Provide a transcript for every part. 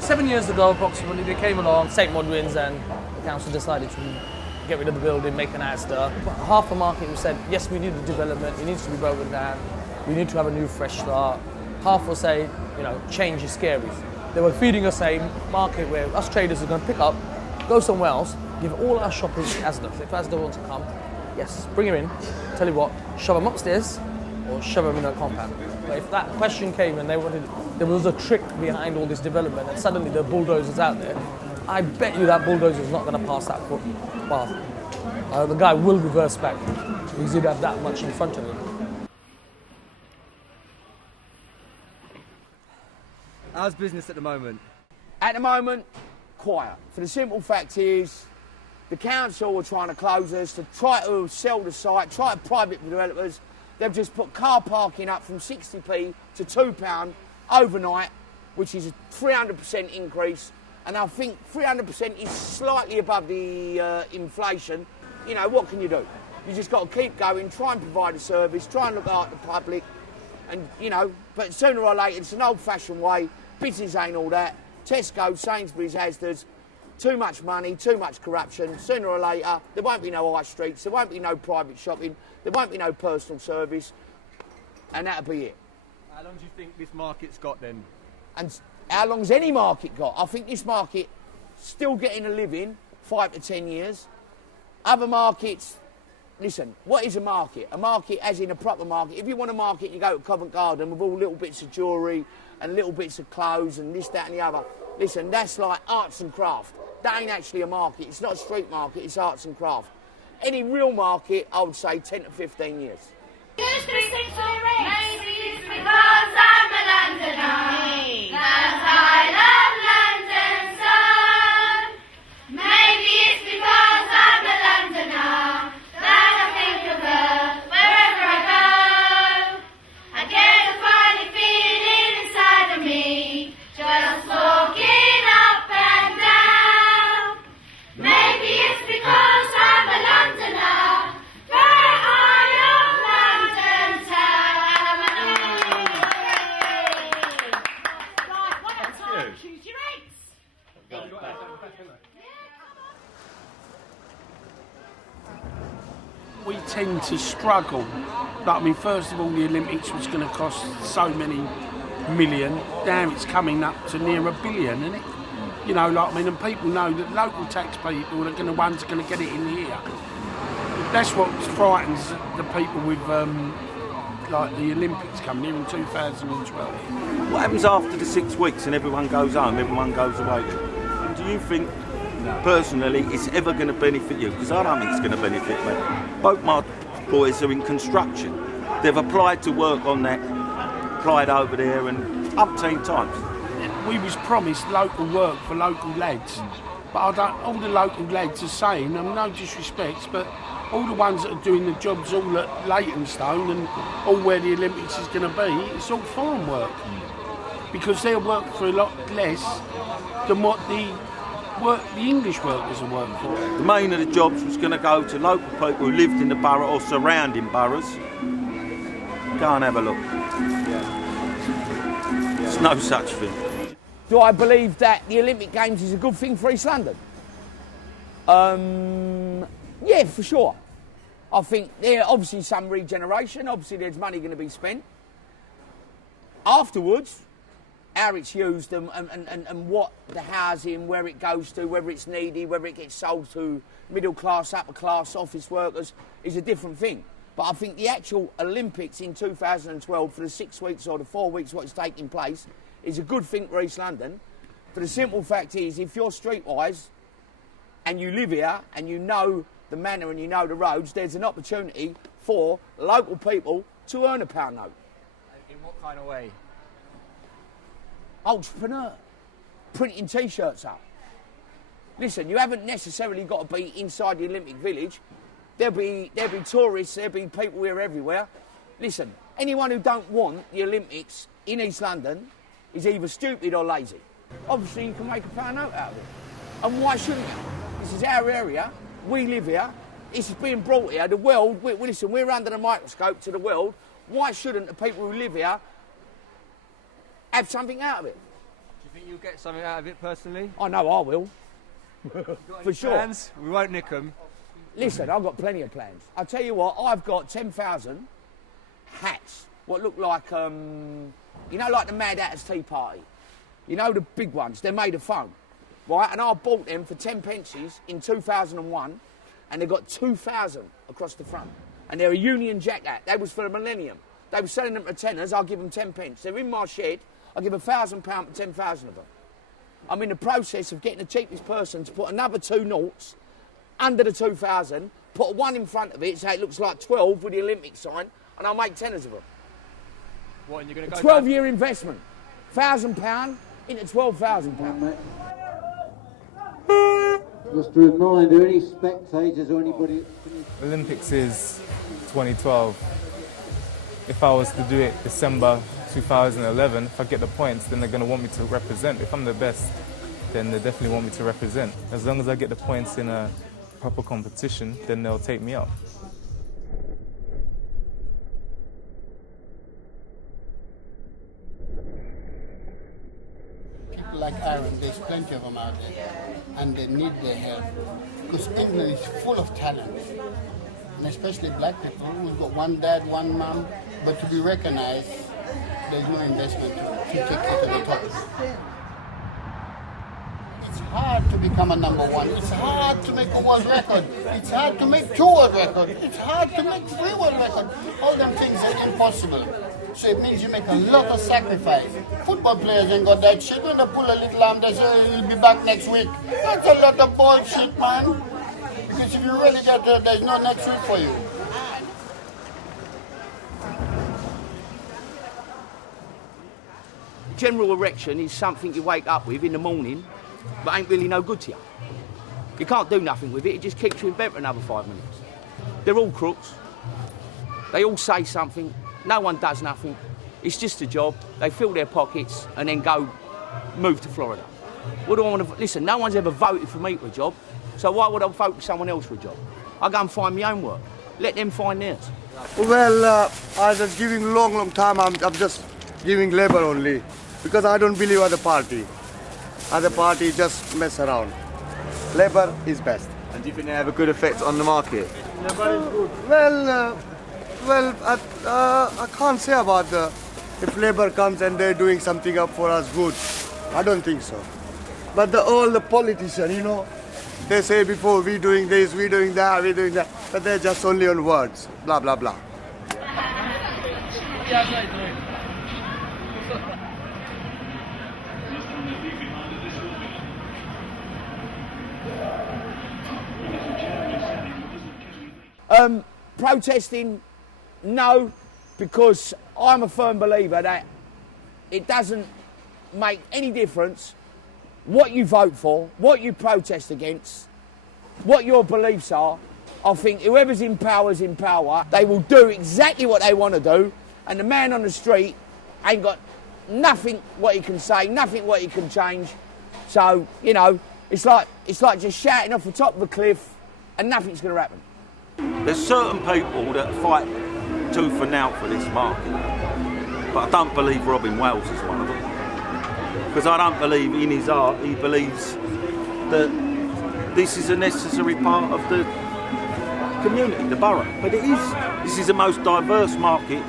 7 years ago, approximately, they came along, St Modwins, and the council decided to get rid of the building, make an Asda. But half the market said, yes, we need a development, it needs to be broken down, we need to have a new fresh start. Half will say, you know, change is scary. They were feeding us a market where us traders are going to pick up, go somewhere else, give all our shoppers Asda. So if Asda wants to come, yes, bring him in, tell you what, shove them upstairs or shove them in a compound. But if that question came and they wanted, there was a trick behind all this development and suddenly there are bulldozers out there, I bet you that bulldozer is not going to pass that path. The guy will reverse back because he'd have that much in front of him. How's business at the moment? At the moment, quiet. For the simple fact is, the council are trying to close us, to try to sell the site, try to private developers. They've just put car parking up from 60p to £2 overnight, which is a 300% increase. And I think 300% is slightly above the inflation. You know, what can you do? You just got to keep going, try and provide a service, try and look after the public. And, you know, but sooner or later, it's an old-fashioned way. Business ain't all that. Tesco, Sainsbury's, Asda's, too much money, too much corruption. Sooner or later, there won't be no high streets, there won't be no private shopping, there won't be no personal service, and that'll be it. How long do you think this market's got then? And how long's any market got? I think this market still getting a living 5 to 10 years. Other markets, listen, what is a market? A market as in a proper market. If you want a market, you go to Covent Garden with all little bits of jewellery and little bits of clothes and this, that and the other. Listen, that's like arts and craft. That ain't actually a market. It's not a street market, it's arts and craft. Any real market, I would say 10 to 15 years. Maybe it's because I'm a Londoner, that I love London so. Maybe it's because I'm a Londoner, that I think of her wherever I go. I get a funny feeling inside of me, just walking up and down. Maybe it's because I'm a Londoner, that I love London town. Right, one at a time, choose your eggs. We tend to struggle. Like, I mean, first of all, the Olympics was going to cost so many million. Now it's coming up to near £1 billion, isn't it? You know, like, I mean, and people know that local tax people are the ones going to get it in here. That's what frightens the people with, like, the Olympics coming here in 2012. What happens after the 6 weeks and everyone goes home, everyone goes away? Do you think, personally, it's ever going to benefit you? Because I don't think it's going to benefit me. Both my boys are in construction. They've applied to work on that, applied over there and umpteen times. We was promised local work for local lads, but I don't. All the local lads are saying, and no disrespect, but all the ones that are doing the jobs all at Leytonstone and all where the Olympics is going to be, it's all foreign work because they'll work for a lot less than what the English workers are working for. The main of the jobs was going to go to local people who lived in the borough or surrounding boroughs. Go and have a look. There's no such thing. Do I believe that the Olympic Games is a good thing for East London? Yeah, for sure. I think there's obviously some regeneration, obviously there's money going to be spent. Afterwards, how it's used and what the housing, where it goes to, whether it's needy, whether it gets sold to middle class, upper class, office workers, is a different thing. But I think the actual Olympics in 2012 for the 6 weeks or the 4 weeks what is taking place is a good thing for East London. For the simple fact is, if you're streetwise and you live here and you know the manor and you know the roads, there's an opportunity for local people to earn a pound note. In what kind of way? Entrepreneur. Printing T-shirts up. Listen, you haven't necessarily got to be inside the Olympic Village. There'll be tourists, there'll be people here everywhere. Listen, anyone who don't want the Olympics in East London is either stupid or lazy. Obviously, you can make a pound note out of it. And why shouldn't you? This is our area, we live here, this is being brought here. The world, listen, we're under the microscope to the world. Why shouldn't the people who live here have something out of it? Do you think you'll get something out of it personally? I know I will. For sure. Plans? We won't nick them. Listen, I've got plenty of plans. I'll tell you what, I've got 10,000 hats, what look like, you know, like the Mad Hatter's Tea Party. You know, the big ones, they're made of foam, right? And I bought them for 10 pences in 2001, and they've got 2,000 across the front. And they're a Union Jack hat. They was for the millennium. They were selling them for tenors, I'll give them 10 pence. They're in my shed, I'll give £1,000 for 10,000 of them. I'm in the process of getting the cheapest person to put another 2 noughts under the 2,000, put a 1 in front of it so it looks like 12 with the Olympic sign, and I'll make tenors of them. What, and you're going to go 12-year investment. £1,000 into £12,000. Just a reminder, any spectators or anybody... Olympics is 2012. If I was to do it December 2011, if I get the points, then they're going to want me to represent. If I'm the best, then they definitely want me to represent. As long as I get the points in a proper competition, then they'll take me up. People like Aaron, there's plenty of them out there, and they need their help. Because England is full of talent, and especially black people. We've got one dad, one mum, but to be recognized, there's no investment to take it to the top. It's hard to become a #1. It's hard to make a world record. It's hard to make 2 world records. It's hard to make 3 world records. All them things are impossible. So it means you make a lot of sacrifice. Football players ain't got that shit. When they pull a little arm, they say he'll be back next week. That's a lot of bullshit, man. Because if you really get there, there's no next week for you. General erection is something you wake up with in the morning, but ain't really no good to you. You can't do nothing with it, it just keeps you in bed for another 5 minutes. They're all crooks. They all say something, no one does nothing. It's just a job. They fill their pockets and then go move to Florida. What do I want to... Listen, no one's ever voted for me for a job, so why would I vote for someone else for a job? I go and find my own work. Let them find theirs. Well, I was giving long time, I'm just giving Labour only, because I don't believe other party. Other party just mess around. Labour is best. And do you think they have a good effect on the market? Labour is good. Well, I can't say about if Labour comes and they're doing something up for us good. I don't think so. But all the politicians, you know, they say before we doing this, we doing that, we doing that, but they're just only on words, blah, blah, blah. Protesting, no, because I'm a firm believer that it doesn't make any difference what you vote for, what you protest against, what your beliefs are. I think whoever's in power is in power. They will do exactly what they want to do, and the man on the street ain't got nothing what he can say, nothing what he can change. So, you know, it's like just shouting off the top of a cliff and nothing's going to happen. There's certain people that fight tooth and nail for this market, but I don't believe Robin Wells is one of them. Because I don't believe in his heart he believes that this is a necessary part of the community, the borough. But it is. This is the most diverse market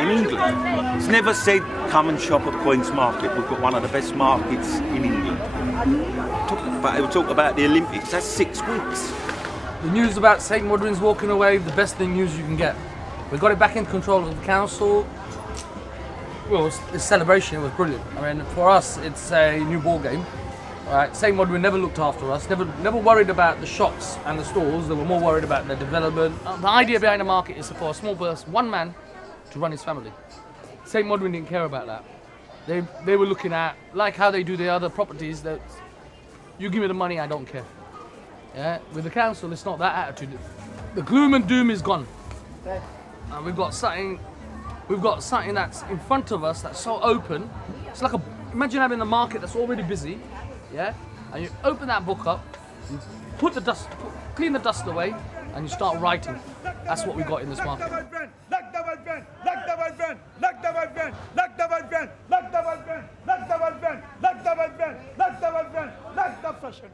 in England. It's never said, come and shop at Queen's Market. We've got one of the best markets in England. But we'll talk about the Olympics. That's 6 weeks. The news about St Modwen's walking away, the best thing news you can get. We got it back in control of the council. Well, this celebration was brilliant. I mean, for us, it's a new ball game. Right? St Modwen never looked after us, never worried about the shops and the stores. They were more worried about their development. The idea behind the market is for a small person, one man, to run his family. St Modwen didn't care about that. They were looking at, like how they do the other properties, that you give me the money, I don't care. Yeah? With the council, it's not that attitude. The gloom and doom is gone. And we've got something that's in front of us that's so open. It's like imagine having a market that's already busy, yeah? And you open that book up, clean the dust away, and you start writing. That's what we got in this market. Like the fashion.